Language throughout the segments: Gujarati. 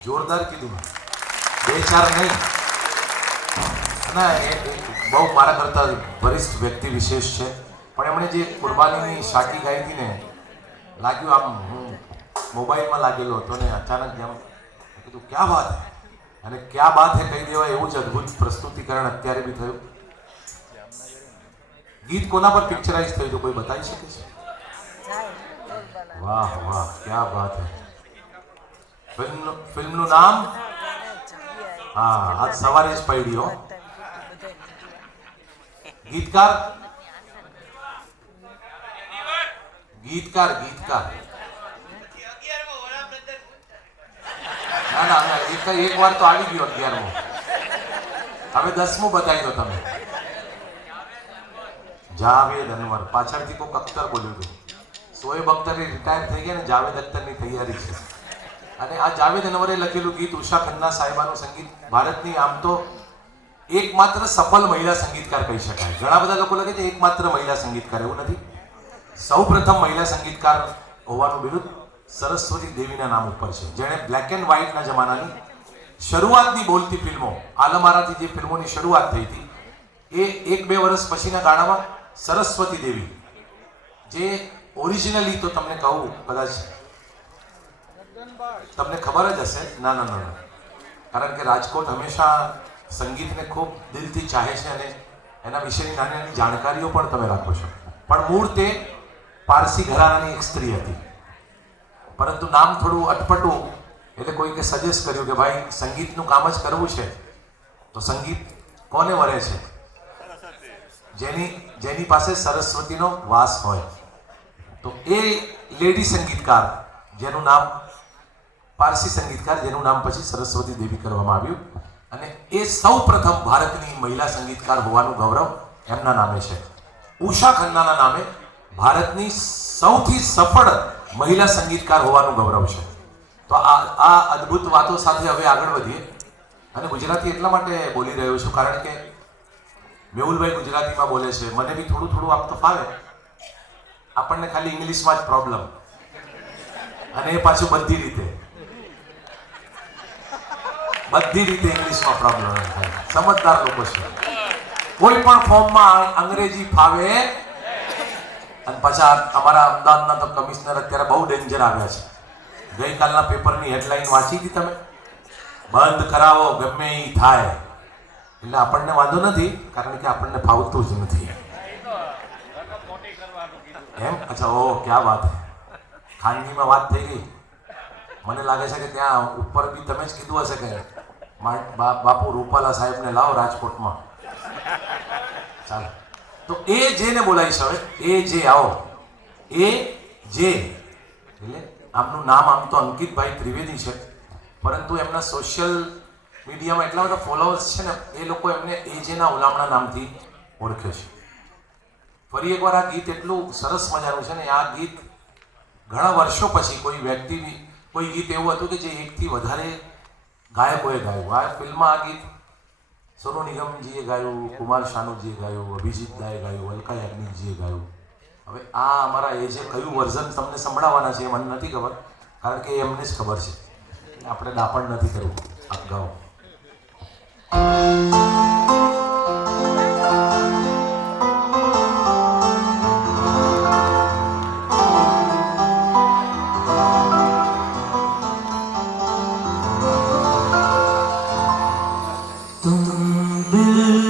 જોરદાર કીધું. બે ચાર નહીં. ના એ એ બહુ મારા કરતાં વરિષ્ઠ વ્યક્તિ વિશેષ છે. પણ એમણે જે કુરબાનીની શાકી ગાઈ હતી ને લાગ્યું આમ હું મોબાઈલમાં લાગેલો હતો ને અચાનક જેમ કીધું ક્યાં વાત હે? અને ક્યાં બાત હે કહી દેવાય એવું જ અદ્ભુત પ્રસ્તુતિકરણ અત્યારે બી થયું. ગીત કોના પર પિક્ચરાઇઝ થયું તો કોઈ બતાવી શકે છે? વાહ વાહ ક્યાં વાત હે. ફિલ્મ ફિલ્મનું નામ? હા આજ સવારે જ પડી હો ગીતકાર? ગીતકાર ગીતકાર. ના ના ના, એક એક વાર તો આવી ગયો અગિયારમો. હવે દસમું બતાવી દો તમે. જાવેદ અનવર. પાછળથી કોઈક અખ્તર બોલ્યું હતું. સોએબ અખ્તર રિટાયર થઈ ગયા ને જાવેદ અખ્તરની તૈયારી છે. અને આ જાવેદ અનવરે લખેલું ગીત ઉષા ખન્ના સાહેબાનું સંગીત ભારતની આમ તો એકમાત્ર સફળ મહિલા સંગીતકાર કહી શકાય. ઘણા બધા લોકો લખે છે એકમાત્ર મહિલા સંગીતકાર, એવું નથી. સૌ પ્રથમ મહિલા સંગીતકાર હોવાનું બિરુદ સરસ્વતી દેવીના નામ ઉપર છે. જેણે બ્લેક એન્ડ વ્હાઇટના જમાનાની શરૂઆતની બોલતી ફિલ્મો, આલમારાથી જે ફિલ્મોની શરૂઆત થઈ હતી, એ એક બે વર્ષ પછીના ગાળામાં સરસ્વતી દેવી. જે ઓરિજિનલી તો તમને કહું કદાચ તમને ખબર જ હશે? ના ના ના. કારણ કે રાજકોટ હંમેશા સંગીતને ખૂબ દિલથી ચાહે છે અને એના વિશેની નાની નાની જાણકારીઓ પણ તમે રાખો છો. પણ મૂળ તે પારસી ઘરાનાની એક સ્ત્રી હતી. પરંતુ નામ થોડું અટપટું, એટલે કોઈકે સજેસ્ટ કર્યું કે ભાઈ, સંગીતનું કામ જ કરવું છે, તો સંગીત કોને વરે છે? જેની જેની પાસે સરસ્વતીનો વાસ હોય. તો એ લેડી સંગીતકાર, જેનું નામ પારસી સંગીતકાર જેનું નામ પછી સરસ્વતી દેવી કરવામાં આવ્યું. અને એ સૌ પ્રથમ ભારતની મહિલા સંગીતકાર હોવાનું ગૌરવ એમના નામે છે. ઉષા ખન્નાના નામે ભારતની સૌથી સફળ મહિલા સંગીતકાર હોવાનું ગૌરવ છે. તો આ આ અદ્ભુત વાતો સાથે હવે આગળ વધીએ. અને ગુજરાતી એટલા માટે બોલી રહ્યો છું, કારણ કે મેહુલભાઈ ગુજરાતીમાં બોલે છે. મને બી થોડું થોડું આમ તો ફાવે આપણને ખાલી ઇંગ્લિશમાં જ પ્રોબ્લેમ અને એ પાછું બધી રીતે. બધી રીતે ઇંગ્લિશમાં પ્રોબ્લેમ થાય. સમજદાર લોકો છે. કોઈ પણ ફોર્મમાં અંગ્રેજી ફાવે, અને પાછા અમારા અમદાવાદના તો કમિશનર અત્યારે બહુ ડેન્જર આવ્યા છે. ગઈકાલના પેપરની હેડલાઇન વાંચી હતી તમે? બંધ કરાવો, ગમે એ થાય. એટલે આપણને વાંધો નથી, કારણ કે આપણને ફાવતું જ નથી. એમ? અચ્છા ઓ ક્યાં વાત ખાનગીમાં વાત થઈ ગઈ? મને લાગે છે કે ત્યાં ઉપર બી તમે જ કીધું હશે કે બાપુ રૂપાલા સાહેબને લાવો રાજકોટમાં. ચાલો. તો એ જેને બોલાવીશ હવે એ જે આવો. એ જે. એટલે આમનું નામ આમ તો અંકિતભાઈ ત્રિવેદી છે. પરંતુ એમના સોશિયલ મીડિયામાં એટલા બધા ફોલોઅર્સ છે ને, એ લોકો એમને એ જેના ઉલામણા નામથી ઓળખે છે. ફરી એકવાર આ ગીત એટલું સરસ મજાનું છે ને, આ ગીત ઘણા વર્ષો પછી કોઈ વ્યક્તિ કોઈ ગીત એવું હતું કે જે એકથી વધારે ગાયકોએ ગાયું. આ ફિલ્મમાં આ ગીત સોનુ નિગમજીએ ગાયું, કુમાર શાનુજીએ ગાયું, અભિજીત દાએ ગાયું, અલકા યાજ્ઞિકજીએ ગાયું. હવે આ અમારા એ જે કયું વર્ઝન તમને સંભળાવવાના છે એ મને નથી ખબર, કારણ કે એમને જ ખબર છે. આપણે દાપણ નથી કરવું આપ ગાઓ Altyazı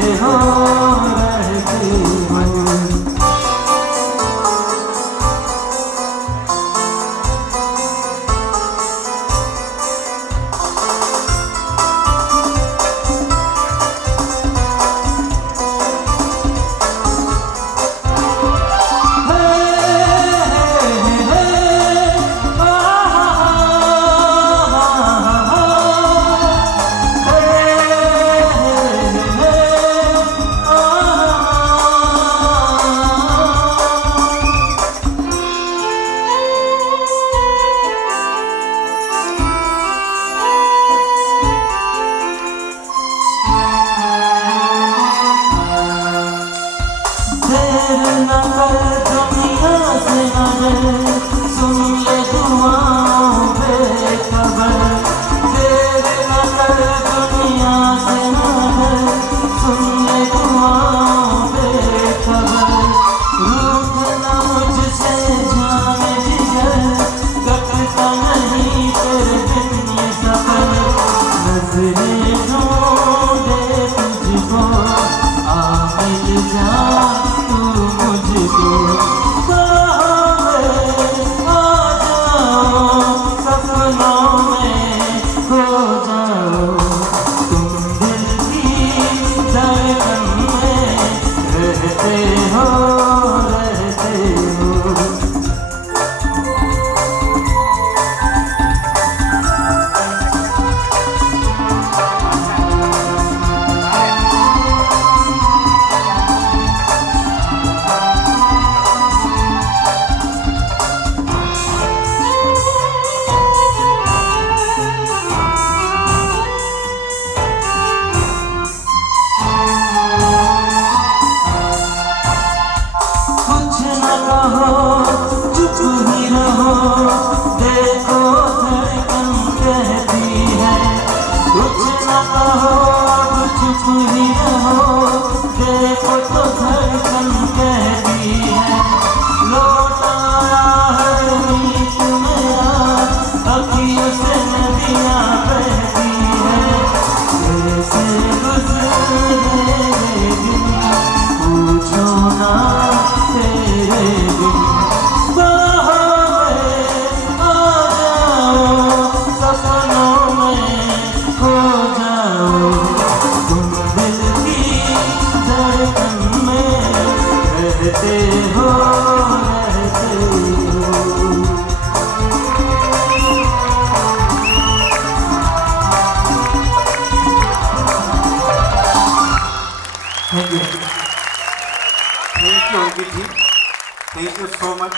यहाँ रहती है रहो कुछ तुम ही रहो तेरे को तो घर का thank you thank you Ankitji thank you so much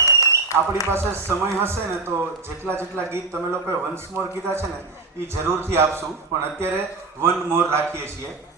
આપણી પાસે સમય હશે ને તો જેટલા જેટલા ગીત તમે લોકોએ વન્સ મોર કીધા છે ને એ જરૂરથી આપશું. પણ અત્યારે વન મોર રાખીએ છીએ.